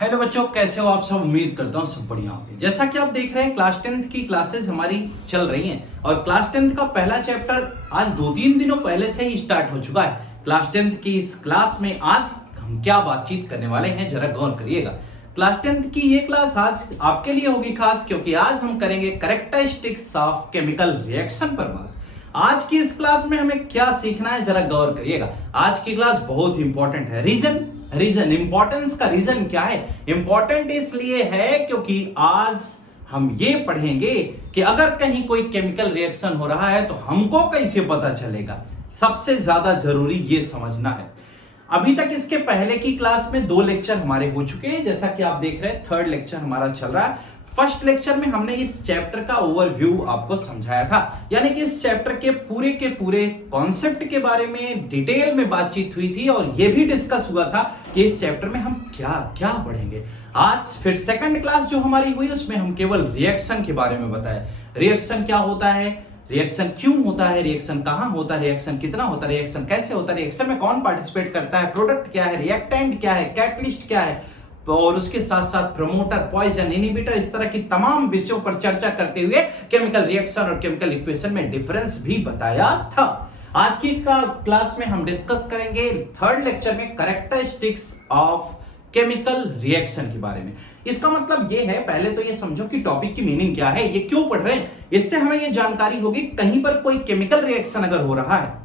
Hello बच्चों, कैसे हो आप सब। उम्मीद करता हूँ सब बढ़िया होंगे। जैसा कि आप देख रहे हैं क्लास 10th की क्लासेस हमारी चल रही हैं और क्लास 10th का पहला चैप्टर आज 2-3 दिनों पहले से ही स्टार्ट हो चुका है। क्लास 10th की इस क्लास में आज हम क्या बातचीत करने वाले हैं जरा गौर करिएगा। क्लास 10th की ये क्लास आज आपके लिए होगी खास, क्योंकि आज हम करेंगे कैरेक्टरिस्टिक्स ऑफ केमिकल रिएक्शन पर बात। आज की इस क्लास में हमें क्या सीखना है जरा गौर करिएगा। आज की क्लास बहुत इंपॉर्टेंट है। रीजन इंपॉर्टेंस का रीजन क्या है? इंपॉर्टेंट इसलिए है क्योंकि आज हम ये पढ़ेंगे कि अगर कहीं कोई केमिकल रिएक्शन हो रहा है तो हमको कैसे पता चलेगा। सबसे ज्यादा जरूरी ये समझना है। अभी तक इसके पहले की क्लास में 2 लेक्चर हमारे हो चुके हैं, जैसा कि आप देख रहे हैं 3rd लेक्चर हमारा चल रहा है। फर्स्ट लेक्चर में हमने इस चैप्टर का ओवरव्यू आपको समझाया था, यानी कि इस चैप्टर के पूरे कॉन्सेप्ट के बारे में डिटेल में बातचीत हुई थी और यह भी डिस्कस हुआ था कि इस चैप्टर में हम क्या क्या पढ़ेंगे। आज फिर सेकंड क्लास जो हमारी हुई उसमें हम केवल रिएक्शन के बारे में बताए। रिएक्शन क्या होता है, रिएक्शन क्यों होता है, रिएक्शन कहां होता है, रिएक्शन कितना होता है, रिएक्शन कैसे होता है, रिएक्शन में कौन पार्टिसिपेट करता है, प्रोडक्ट क्या है, रिएक्टेंट क्या है, कैटलिस्ट क्या है, और उसके साथ साथ प्रमोटर, पॉइजन, इनहिबिटर, इस तरह की तमाम विषयों पर चर्चा करते हुए केमिकल रिएक्शन और केमिकल इक्वेशन में डिफरेंस भी बताया था। आज की क्लास में हम डिस्कस करेंगे 3rd लेक्चर में कैरेक्टरिस्टिक्स ऑफ केमिकल रिएक्शन के बारे में। इसका मतलब ये है, पहले तो ये समझो कि टॉपिक की मीनिंग क्या है, ये क्यों पढ़ रहे हैं। इससे हमें ये जानकारी होगी कहीं पर कोई केमिकल रिएक्शन अगर हो रहा है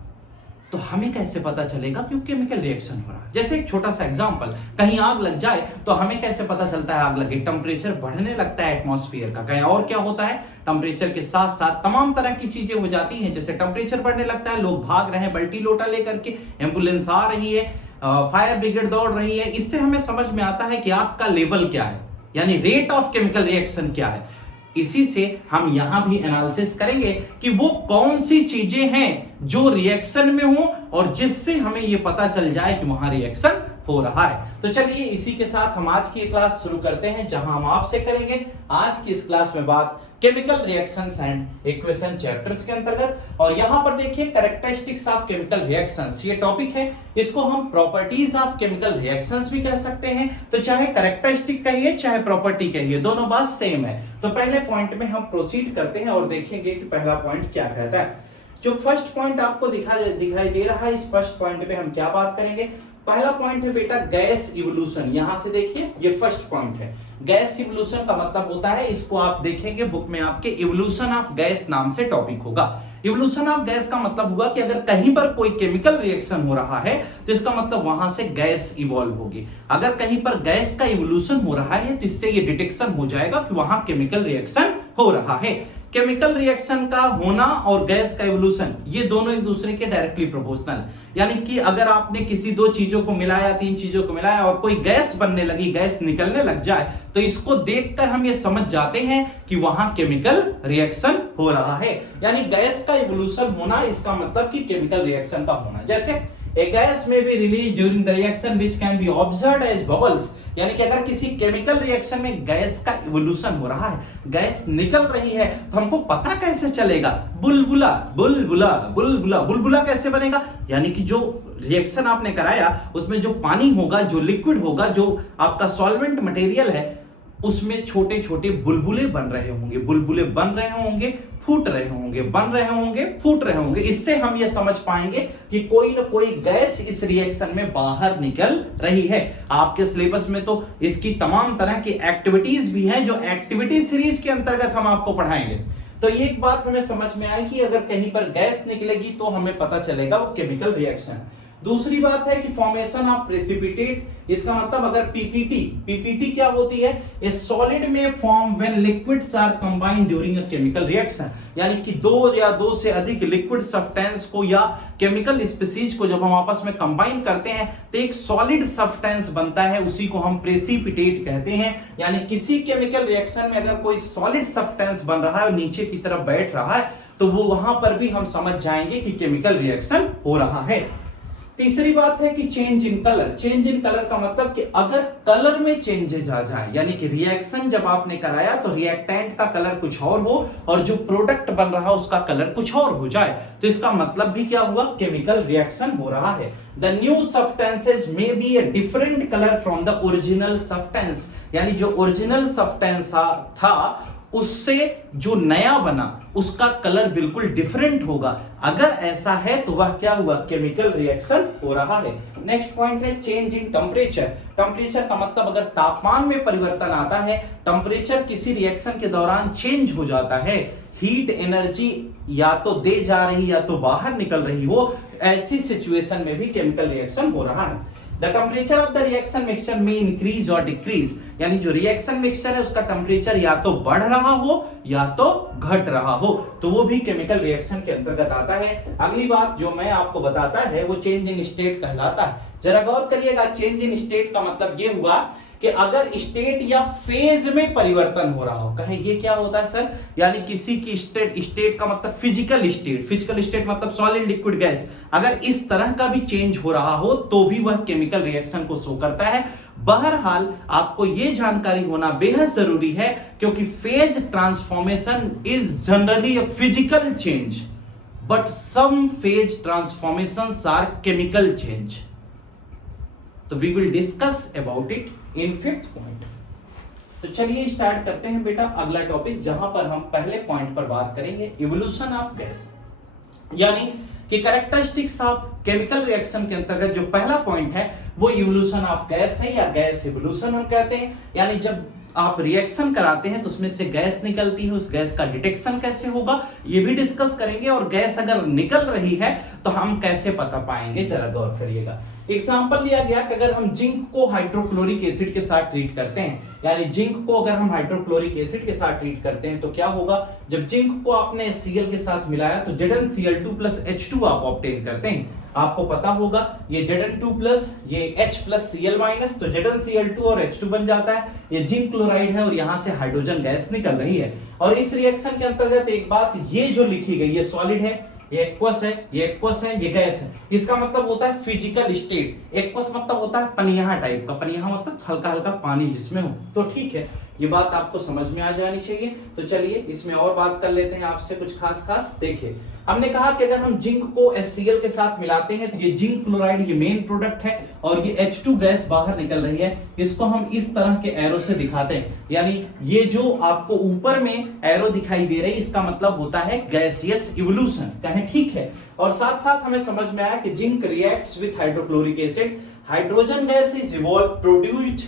तो हमें कैसे पता चलेगा कि केमिकल रिएक्शन हो रहा है। जैसे एक छोटा सा एग्जांपल, कहीं आग लग जाए तो हमें कैसे पता चलता है आग लगी? टेम्परेचर बढ़ने लगता है एटमॉस्फेयर का। कहीं और क्या होता है, टेम्परेचर के साथ साथ तमाम तरह की चीजें हो जाती हैं। जैसे टेम्परेचर बढ़ने लगता है, लोग भाग रहे हैं बल्टी लोटा लेकर के, एम्बुलेंस आ रही है, फायर ब्रिगेड दौड़ रही है। इससे हमें समझ में आता है कि आग का लेवल क्या है, यानी रेट ऑफ केमिकल रिएक्शन क्या है। इसी से हम यहां भी एनालिसिस करेंगे कि वो कौन सी चीजें हैं जो रिएक्शन में हो और जिससे हमें यह पता चल जाए कि वहां रिएक्शन हो रहा है। तो चलिए इसी के साथ हम आज की क्लास शुरू करते हैं, जहां हम आपसे करेंगे आज की इस क्लास में बात chemical reactions and equation chapters के अंतर्गत। और यहां पर देखिए कैरेक्टरिस्टिक्स ऑफ केमिकल रिएक्शंस ये टॉपिक है। इसको हम प्रॉपर्टीज ऑफ केमिकल रिएक्शंस भी कह सकते हैं। तो चाहे कैरेक्टरिस्टिक कहिए चाहे प्रॉपर्टी कहिए, दोनों बात सेम है। तो पहले पॉइंट में हम प्रोसीड करते हैं और देखेंगे कि पहला पॉइंट क्या कहता है। जो फर्स्ट पॉइंट आपको दिखाई दे रहा है, इस फर्स्ट पॉइंट पे हम क्या बात करेंगे। पहला पॉइंट है बेटा गैस इवोल्यूशन। यहां से देखिए ये फर्स्ट पॉइंट है। गैस इवोल्यूशन का मतलब होता है, इसको आप देखेंगे बुक में आपके इवोल्यूशन ऑफ गैस नाम से टॉपिक होगा। इवोल्यूशन ऑफ गैस का मतलब होगा कि अगर कहीं पर कोई केमिकल रिएक्शन हो रहा है तो इसका मतलब वहां से गैस इवॉल्व होगी। अगर कहीं पर गैस का इवोल्यूशन हो रहा है तो इससे ये डिटेक्शन हो जाएगा कि वहां केमिकल रिएक्शन हो रहा है। केमिकल रिएक्शन का होना और गैस का इवोल्यूशन ये दोनों एक दूसरे के डायरेक्टली प्रोपोर्शनल, यानी कि अगर आपने किसी 2 चीजों को मिलाया, 3 चीजों को मिलाया और कोई गैस बनने लगी, गैस निकलने लग जाए, तो इसको देखकर हम ये समझ जाते हैं कि वहां केमिकल रिएक्शन हो रहा है। यानी गैस का इवोल्यूशन होना इसका मतलब कि केमिकल रिएक्शन का होना। जैसे a gas may be released during the reaction which can be observed as bubbles, यानी कि अगर किसी केमिकल रिएक्शन में गैस का इवोल्यूशन हो रहा है, गैस निकल रही है, तो हमको पता कैसे चलेगा? बुलबुला बुलबुला बुलबुला बुलबुला कैसे बनेगा? यानी कि जो रिएक्शन आपने कराया उसमें जो पानी होगा, जो लिक्विड होगा, जो आपका सॉल्वेंट मटेरियल है, उसमें छोटे छोटे बुलबुले बन रहे होंगे, बुलबुले बन रहे होंगे, फूट रहे होंगे, बन रहे होंगे, फूट रहे होंगे। इससे हम ये समझ पाएंगे कि कोई ना कोई गैस इस रिएक्शन में बाहर निकल रही है। आपके सिलेबस में तो इसकी तमाम तरह की एक्टिविटीज भी हैं, जो एक्टिविटी सीरीज के अंतर्गत हम आपको पढ़ाएंगे। तो एक बात हमें समझ में आई कि अगर कहीं पर गैस निकलेगी तो हमें पता चलेगा वो केमिकल रिएक्शन। दूसरी बात है कि फॉर्मेशन ऑफ प्रेसिपिटेट। इसका मतलब अगर पीपीटी क्या होती है? ए सॉलिड में form when liquids are combined during a chemical reaction, यानी कि 2 या 2 से अधिक लिक्विड सब्सटेंस को या केमिकल स्पीसीज को जब हम आपस में कंबाइन करते हैं तो एक सॉलिड सब्सटेंस बनता है, उसी को हम प्रेसिपिटेट कहते हैं। यानी किसी केमिकल रिएक्शन में अगर कोई सॉलिड सब्सटेंस बन रहा है और नीचे की तरफ बैठ रहा है तो वो वहां पर भी हम समझ जाएंगे कि केमिकल रिएक्शन हो रहा है। तीसरी बात है कि change in colour. Change in colour का मतलब कि अगर कलर में चेंजेस आ जाए, यानी कि रिएक्शन जब आपने कराया तो रिएक्टेंट का कलर कुछ और हो और जो प्रोडक्ट बन रहा उसका कलर कुछ और हो जाए, तो इसका मतलब भी क्या हुआ? केमिकल रिएक्शन हो रहा है। The new substances may be a different colour from the original substance, यानी जो ओरिजिनल सब्सटेंस था उससे जो नया बना उसका कलर बिल्कुल डिफरेंट होगा। अगर ऐसा है तो वह क्या हुआ, केमिकल रिएक्शन हो रहा है। नेक्स्ट पॉइंट है चेंज इन टेम्परेचर। टेम्परेचर का मतलब अगर तापमान में परिवर्तन आता है, टेम्परेचर किसी रिएक्शन के दौरान चेंज हो जाता है, हीट एनर्जी या तो दे जा रही या तो बाहर निकल रही हो, ऐसी सिचुएशन में भी केमिकल रिएक्शन हो रहा है। The temperature of the reaction mixture में इंक्रीज और डिक्रीज, यानी जो रिएक्शन मिक्सचर है उसका टेम्परेचर या तो बढ़ रहा हो या तो घट रहा हो, तो वो भी केमिकल रिएक्शन के अंतर्गत आता है। अगली बात जो मैं आपको बताता है वो चेंज इन स्टेट कहलाता है। जरा गौर करिएगा, चेंज इन स्टेट का मतलब ये हुआ कि अगर स्टेट या फेज में परिवर्तन हो रहा हो। कहें ये क्या होता है सर, यानी किसी की स्टेट का मतलब फिजिकल स्टेट मतलब सॉलिड लिक्विड गैस, अगर इस तरह का भी चेंज हो रहा हो तो भी वह केमिकल रिएक्शन को शो करता है। बहरहाल आपको यह जानकारी होना बेहद जरूरी है, क्योंकि phase transformation is generally a physical change but some phase transformations are chemical change. तो we will discuss about it in fifth point. तो चलिए स्टार्ट करते हैं बेटा अगला टॉपिक, जहां पर हम पहले पॉइंट पर बात करेंगे इवोल्यूशन ऑफ गैस, यानी कि कैरेक्टरिस्टिक्स ऑफ केमिकल रिएक्शन के अंतर्गत जो पहला पॉइंट है वो इवोल्यूशन ऑफ गैस है, या गैस इवोल्यूशन हम कहते हैं। यानी जब आप रिएक्शन कराते हैं तो उसमें से गैस निकलती है, उस गैस का डिटेक्शन कैसे होगा ये भी डिस्कस करेंगे, और गैस अगर निकल रही है तो हम कैसे पता पाएंगे, जरा गौर करिएगा। एग्जांपल लिया गया कि अगर हम जिंक को हाइड्रोक्लोरिक एसिड के साथ ट्रीट करते हैं, यानी जिंक को अगर हम हाइड्रोक्लोरिक एसिड के साथ ट्रीट करते हैं तो क्या होगा, जब जिंक को आपने Cl के साथ मिलाया तो ZnCl2 प्लस H2 आप ऑब्टेन करते हैं। आपको पता होगा ये Zn2 प्लस ये H प्लस Cl माइनस, तो ZnCl2 और H2 बन जाता है, ये जिंक क्लोराइड है और यहां से हाइड्रोजन गैस निकल रही है। और इस रिएक्शन के अंतर्गत एक बात ये जो लिखी गई, ये सॉलिड है, ये एक्वस है, ये एक्वस है, ये गैस है, इसका मतलब होता है फिजिकल स्टेट। एक्वस मतलब होता है पनिया टाइप का, पनिया मतलब हल्का हल्का पानी जिसमें हो, तो ठीक है, ये बात आपको समझ में आ जानी चाहिए। तो चलिए इसमें और बात कर लेते हैं आपसे कुछ खास। देखिए हमने कहा कि अगर हम जिंक को HCl के साथ मिलाते हैं तो ये जिंक क्लोराइड ये मेन प्रोडक्ट है और ये H2 गैस बाहर निकल रही है। इसको हम इस तरह के एरो से दिखाते हैं, यानी ये जो आपको ऊपर में एरो दिखाई दे रही है इसका मतलब होता है गैसियस इवोल्यूशन, कहें ठीक है। और साथ साथ हमें समझ में आया कि zinc reacts with hydrochloric acid, hydrogen gas is produced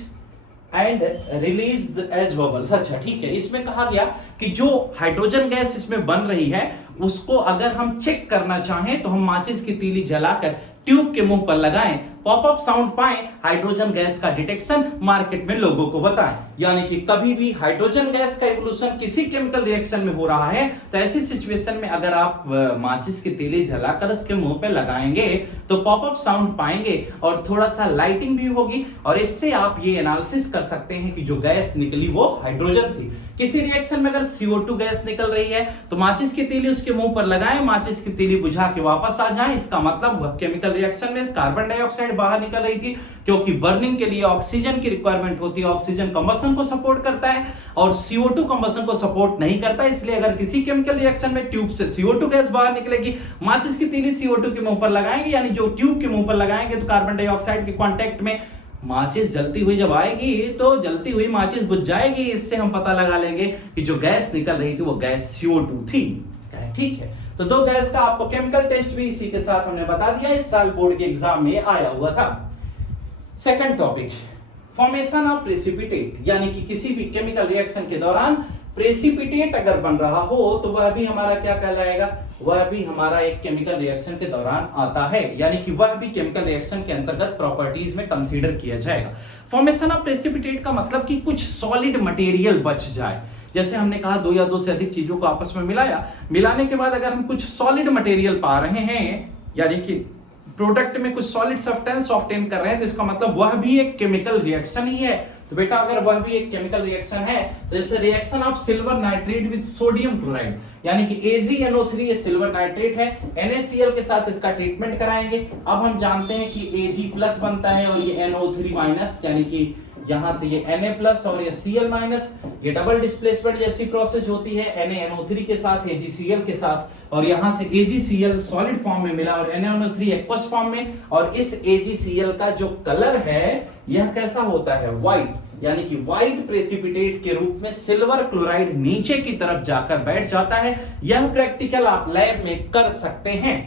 and release as bubbles. अच्छा ठीक है, इसमें कहा गया कि जो हाइड्रोजन गैस इसमें बन रही है उसको अगर हम चेक करना चाहें तो हम माचिस की तीली जलाकर ट्यूब के मुंह पर लगाएं, पॉपअप साउंड पाएं, हाइड्रोजन गैस का डिटेक्शन मार्केट में लोगों को बताएं। यानी कि कभी भी हाइड्रोजन गैस का इवोल्यूशन किसी केमिकल रिएक्शन में हो रहा है तो ऐसी सिचुएशन में अगर आप माचिस की तीली जलाकर उसके मुंह पे लगाएंगे तो पॉपअप साउंड पाएंगे और थोड़ा सा लाइटिंग भी होगी, और इससे आप ये एनालिसिस कर सकते हैं कि जो गैस निकली वो हाइड्रोजन थी। किसी रिएक्शन में अगर CO2 गैस निकल रही है तो माचिस की तीली उसके मुंह पर लगाएं, माचिस की तीली बुझा के वापस आ जाएं, इसका मतलब वह केमिकल रिएक्शन में कार्बन डाइऑक्साइड बाहर निकल रही थी, क्योंकि बर्निंग के लिए ऑक्सीजन की रिक्वायरमेंट होती है। ऑक्सीजन कंबशन को सपोर्ट करता है और CO2 कंबशन को सपोर्ट नहीं करता, इसलिए अगर किसी केमिकल रिएक्शन में ट्यूब से CO2 गैस बाहर निकलेगी, माचिस की तीली CO2 के मुंह पर लगाएंगे, यानी जो ट्यूब के मुंह पर लगाएंगे तो कार्बन डाइऑक्साइड के कांटेक्ट में माचिस जलती हुई जब आएगी तो जलती हुई माचिस बुझ जाएगी। इससे हम पता लगा लेंगे कि जो गैस निकल रही थी वो गैस CO2 थी, ठीक है। तो दो गैस का आपको केमिकल टेस्ट भी इसी के साथ हमने बता दिया, इस साल बोर्ड के एग्जाम में आया हुआ था। Second topic, formation of precipitate, यानी कि किसी भी केमिकल रिएक्शन के दौरान प्रेसिपिटेट अगर बन रहा हो तो वह भी हमारा क्या कहलाएगा, वह भी हमारा एक केमिकल रिएक्शन के दौरान आता है, यानी कि वह भी केमिकल रिएक्शन के अंतर्गत प्रॉपर्टीज में कंसीडर किया जाएगा। फॉर्मेशन ऑफ प्रेसिपिटेट का मतलब कि कुछ सॉलिड मटेरियल बच जाए, जैसे हमने कहा दो या दो से अधिक चीजों को आपस में मिलाने के बाद अगर हम कुछ सॉलिड मटेरियल पा रहे हैं, यानी कि प्रोडक्ट में कुछ सॉलिड सब्सटेंस ऑब्टेन कर रहे हैं, तो इसका मतलब वह भी एक केमिकल रिएक्शन ही है। तो बेटा अगर वह भी एक केमिकल रिएक्शन है तो जैसे reaction of silver nitrate with sodium chloride, यानी कि AgNO3 ये सिल्वर नाइट्रेट है, NaCl के साथ इसका ट्रीटमेंट कराएंगे। अब हम जानते हैं कि Ag प्लस बनता है और ये NO3 माइनस, यानी कि यहां से ये Na+ और ये Cl-, ये डबल डिस्प्लेसमेंट जैसी प्रोसेस होती है NaNO3 के साथ AgCl के साथ, और यहां से AgCl सॉलिड फॉर्म में मिला और NaNO3 एक्वस फॉर्म में। और इस AgCl का जो कलर है यह कैसा होता है, व्हाइट, यानी कि व्हाइट प्रेसिपिटेट के रूप में सिल्वर क्लोराइड नीचे की तरफ जाकर बैठ जाता है। यह प्रैक्टिकल आप लैब में कर सकते हैं।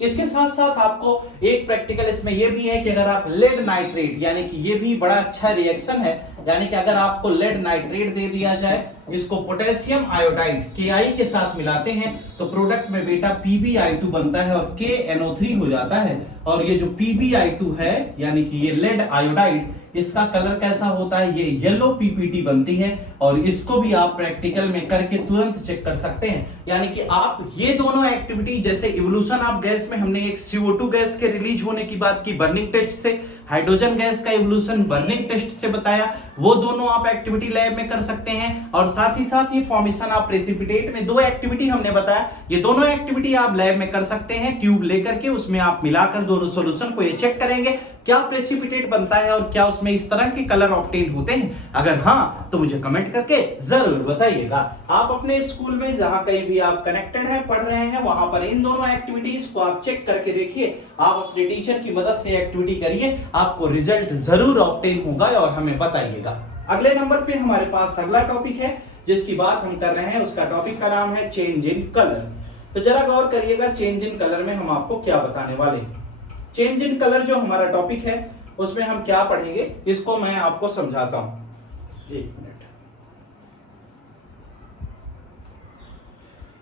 इसके साथ साथ आपको एक प्रैक्टिकल इसमें यह भी है कि अगर आप लेड नाइट्रेट, यानी कि यह भी बड़ा अच्छा रिएक्शन है, यानी कि अगर आपको लेड नाइट्रेट दे दिया जाए, इसको पोटेशियम आयोडाइड Ki के साथ मिलाते हैं तो प्रोडक्ट में बेटा PbI2 बनता है और KNO3 हो जाता है। और ये जो PbI2 है यानी कि ये लेड आयोडाइड, इसका कलर कैसा होता है, ये येलो PPT बनती है। और इसको भी आप प्रैक्टिकल में करके तुरंत चेक कर सकते हैं। यानी कि आप ये दोनों एक्टिविटी, जैसे इवोल्यूशन ऑफ गैस में हमने एक CO2 गैस के रिलीज होने की बात की बर्निंग टेस्ट से, हाइड्रोजन गैस का इवोल्यूशन बर्निंग टेस्ट से बताया, वो दोनों आप एक्टिविटी लैब में कर सकते हैं। और साथ ही साथ ये फॉर्मेशन ऑफ प्रेसिपिटेट में 2 एक्टिविटी हमने बताया, ये दोनों एक्टिविटी आप लैब में कर सकते हैं। ट्यूब लेकर के उसमें आप मिलाकर दोनों सॉल्यूशन को ये चेक करेंगे क्या प्रेसिपिटेट बनता है और क्या उसमें इस तरह के कलर ऑब्टेन होते हैं। अगर हाँ तो मुझे कमेंट करके जरूर बताइएगा। आप अपने स्कूल में जहां कहीं भी आप कनेक्टेड हैं, पढ़ रहे हैं, वहां पर इन दोनों एक्टिविटीज को आप चेक करके देखिए। आप अपने टीचर की मदद से एक्टिविटी करिए, आपको रिजल्ट जरूर ऑब्टेन होगा और हमें बताइएगा। अगले नंबर पे हमारे पास अगला टॉपिक है जिसकी बात हम कर रहे हैं, उसका टॉपिक का नाम है चेंज इन कलर। तो जरा गौर करिएगा, चेंज इन कलर में हम आपको क्या बताने वाले हैं। चेंज इन कलर जो हमारा टॉपिक है उसमें हम क्या पढ़ेंगे, इसको मैं आपको समझाता हूं। 1 मिनट।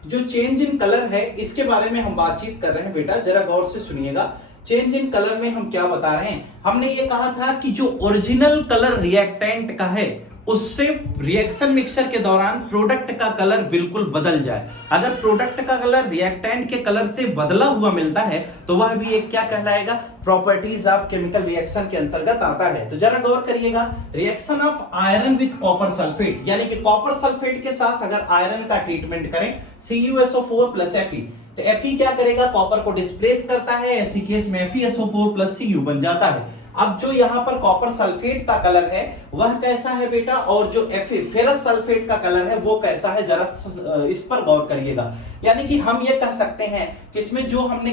जो चेंज इन कलर है इसके बारे में हम बातचीत कर रहे हैं बेटा, जरा गौर से सुनिएगा। चेंज इन कलर में हम क्या बता रहे हैं, हमने ये कहा था कि जो ओरिजिनल कलर रिएक्टेंट का है उससे रिएक्शन मिक्सचर के दौरान प्रोडक्ट का कलर बिल्कुल बदल जाए। अगर प्रोडक्ट का कलर रिएक्टेंट के कलर से बदला हुआ मिलता है तो वह भी एक क्या कहलाएगा, प्रॉपर्टीज ऑफ केमिकल रिएक्शन के अंतर्गत आता है। तो जरा गौर करिएगा, reaction of iron with copper sulphate, यानी कि कॉपर सल्फेट के साथ अगर आयरन का ट्रीटमेंट करें CuSO4 + Fe, तो Fe क्या करेगा, कॉपर को डिस्प्लेस करता है, ऐसी केस में FeSO4 + Cu बन जाता है। अब जो यहाँ पर कॉपर सल्फेट का कलर है वह कैसा है बेटा, और जो फेरस सल्फेट का कलर है वो कैसा है, जरा इस पर गौर करिएगा। यानी कि हम ये कह सकते हैं कि इसमें जो हमने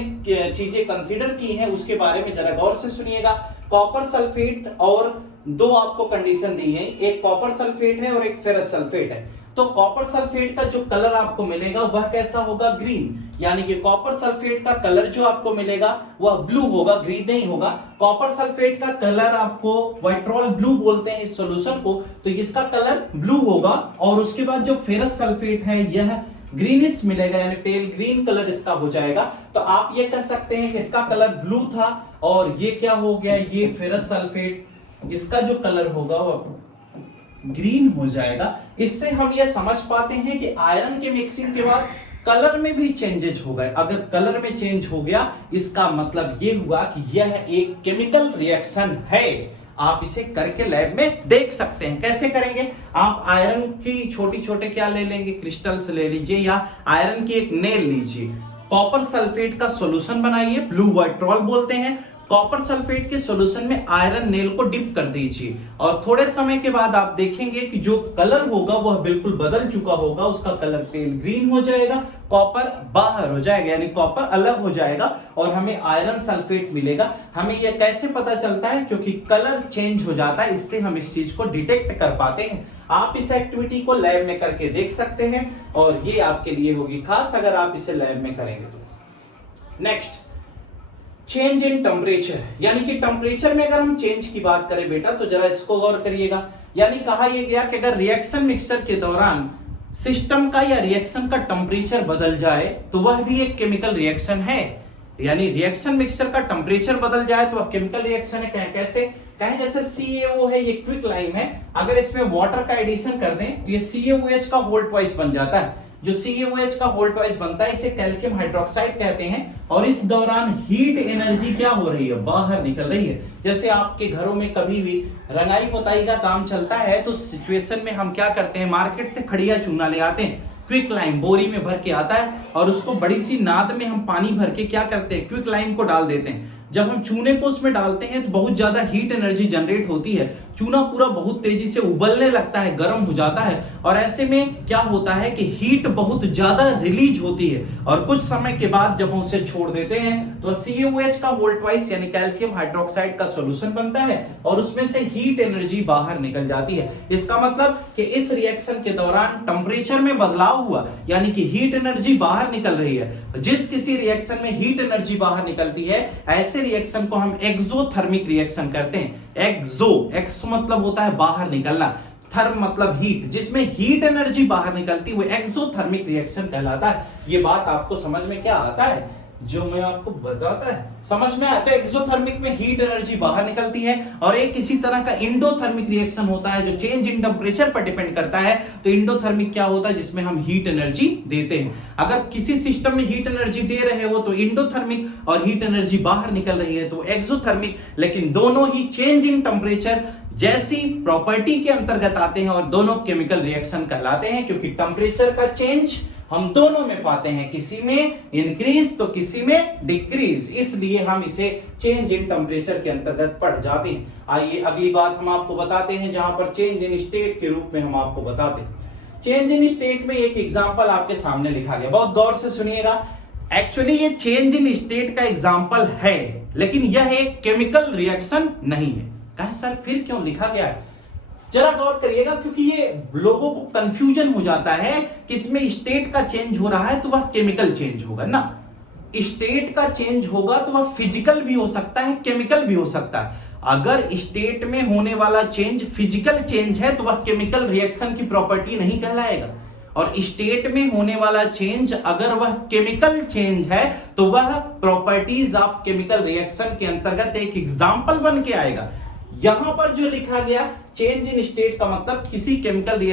चीजें कंसीडर की हैं उसके बारे में जरा गौर से सुनिएगा। कॉपर सल्फेट और 2 आपको कंडीशन दी है, एक कॉपर सल्फेट है और एक फेरस सल्फेट है। तो कॉपर सल्फेट का जो कलर आपको मिलेगा वह कैसा होगा, ग्रीन, यानी कि कॉपर सल्फेट का कलर जो आपको मिलेगा वह ब्लू होगा, ग्रीन नहीं होगा। कॉपर सल्फेट का कलर आपको वाइट्रॉल ब्लू बोलते हैं इस सॉल्यूशन को, तो इसका कलर ब्लू होगा। और उसके बाद जो फेरस सल्फेट है यह ग्रीनिश मिलेगा, यानी पेल ग्रीन कलर इसका हो जाएगा। तो आप ये कह सकते हैं कि इसका कलर ब्लू था और ये क्या हो गया, ये फेरस सल्फेट, इसका जो कलर होगा वह ग्रीन हो जाएगा। इससे हम ये समझ पाते हैं कि आयरन के मिक्सिंग के बाद कलर में भी चेंजेस हो गए। अगर कलर में चेंज हो गया इसका मतलब ये हुआ कि यह एक केमिकल रिएक्शन है। आप इसे करके लैब में देख सकते हैं। कैसे करेंगे, आप आयरन की छोटी छोटे क्या ले लेंगे, क्रिस्टल्स ले लीजिए या आयरन की एक नेल लीजिए, कॉपर सल्फेट का सॉल्यूशन बनाइए, ब्लू वाइट्रॉल बोलते हैं। कॉपर सल्फेट के सॉल्यूशन में आयरन नेल को डिप कर दीजिए और थोड़े समय के बाद आप देखेंगे कि जो कलर होगा वह बिल्कुल बदल चुका होगा, उसका कलर पेल ग्रीन हो जाएगा, कॉपर बाहर हो जाएगा, यानी कॉपर अलग हो जाएगा और हमें आयरन सल्फेट मिलेगा। हमें यह कैसे पता चलता है, क्योंकि कलर चेंज हो जाता है, इससे हम इस चीज को डिटेक्ट कर पाते हैं। आप इस एक्टिविटी को लैब में करके देख सकते हैं और ये आपके लिए होगी खास अगर आप इसे लैब में करेंगे तो। नेक्स्ट, चेंज इन टेम्परेचर, यानी कि टेम्परेचर में अगर हम चेंज की बात करें बेटा तो जरा इसको गौर करिएगा। यानी कहा यह गया कि अगर रिएक्शन मिक्सचर के दौरान सिस्टम का या रिएक्शन का टेम्परेचर बदल जाए तो वह भी एक केमिकल रिएक्शन है। यानी रिएक्शन मिक्सचर का टेम्परेचर बदल जाए तो वह केमिकल रिएक्शन है। कैसे कहें, जैसे CaO है, ये क्विक लाइम है, अगर इसमें वाटर का एडिशन कर दें तो ये CaOH का होल ट्वाइस बन जाता है। जो CaOH का होल ट्वाइस बनता है इसे कैल्शियम हाइड्रोक्साइड कहते हैं और इस दौरान हीट एनर्जी क्या हो रही है, बाहर निकल रही है। जैसे आपके घरों में कभी भी रंगाई पोताई का काम चलता है तो सिचुएशन में हम क्या करते हैं, मार्केट से खड़िया चूना ले आते हैं, क्विक लाइम बोरी में भर के आता है और उसको बड़ी सी नाद में हम पानी भर के क्या करते हैं, क्विक लाइम को डाल देते हैं। जब हम चूने को उसमें डालते हैं तो बहुत ज्यादा हीट एनर्जी जनरेट होती है, चूना पूरा बहुत तेजी से उबलने लगता है, गर्म हो जाता है, और ऐसे में क्या होता है कि हीट बहुत ज्यादा रिलीज होती है, और कुछ समय के बाद जब हम उसे छोड़ देते हैं तो CaOH का वोल्टवाइज यानी कैल्शियम हाइड्रोक्साइड का सॉल्यूशन बनता है और उसमें से हीट एनर्जी बाहर निकल जाती है। इसका मतलब कि इस रिएक्शन के दौरान टेम्परेचर में बदलाव हुआ, यानी कि हीट एनर्जी बाहर निकल रही है। जिस किसी रिएक्शन में हीट एनर्जी बाहर निकलती है, ऐसे रिएक्शन को हम एक्सोथर्मिक रिएक्शन कहते हैं। एक्सो मतलब होता है बाहर निकलना, थर्म मतलब हीट, जिसमें हीट एनर्जी बाहर निकलती है वो एक्सोथर्मिक रिएक्शन कहलाता है। ये बात आपको समझ में क्या आता है जो मैं आपको बताता है, समझ में आता है? एक्सोथर्मिक में हीट एनर्जी बाहर निकलती है, और एक इसी तरह का इंडोथर्मिक रिएक्शन होता है जो चेंज इन टेम्परेचर पर डिपेंड करता है। तो इंडोथर्मिक क्या होता है? जिसमें हम हीट एनर्जी देते हैं। अगर किसी सिस्टम में हीट एनर्जी दे रहे हो तो इंडोथर्मिक, और हीट एनर्जी बाहर निकल रही है तो एक्सोथर्मिक, लेकिन दोनों ही चेंज इन टेम्परेचर जैसी प्रॉपर्टी के अंतर्गत आते हैं और दोनों केमिकल रिएक्शन कहलाते हैं, क्योंकि टेम्परेचर का चेंज हम दोनों में पाते हैं, किसी में इंक्रीज तो किसी में डिक्रीज, इसलिए हम इसे चेंज इन टेम्परेचर के अंतर्गत पढ़ जाते हैं। आइए अगली बात हम आपको बताते हैं, जहां पर चेंज इन स्टेट के रूप में हम आपको बताते हैं। चेंज इन स्टेट में एक एग्जांपल आपके सामने लिखा गया, बहुत गौर से सुनिएगा। एक्चुअली ये चेंज इन स्टेट का एग्जांपल है, लेकिन यह एक केमिकल रिएक्शन नहीं है। कहा सर फिर क्यों लिखा गया है? जरा गौर करिएगा, क्योंकि ये लोगों को कंफ्यूजन हो जाता है कि इसमें स्टेट का चेंज हो रहा है तो वह केमिकल चेंज होगा ना। स्टेट का चेंज होगा तो वह फिजिकल भी हो सकता है, केमिकल भी हो सकता है। अगर स्टेट में होने वाला चेंज फिजिकल चेंज है तो वह केमिकल रिएक्शन की प्रॉपर्टी नहीं कहलाएगा, और स्टेट में होने वाला चेंज अगर वह केमिकल चेंज है तो वह प्रॉपर्टीज ऑफ केमिकल रिएक्शन के अंतर्गत एक एग्जांपल बन के आएगा। यहां पर जो लिखा गया चेंज इन स्टेट का मतलब किसी केमिकल रिएक्शन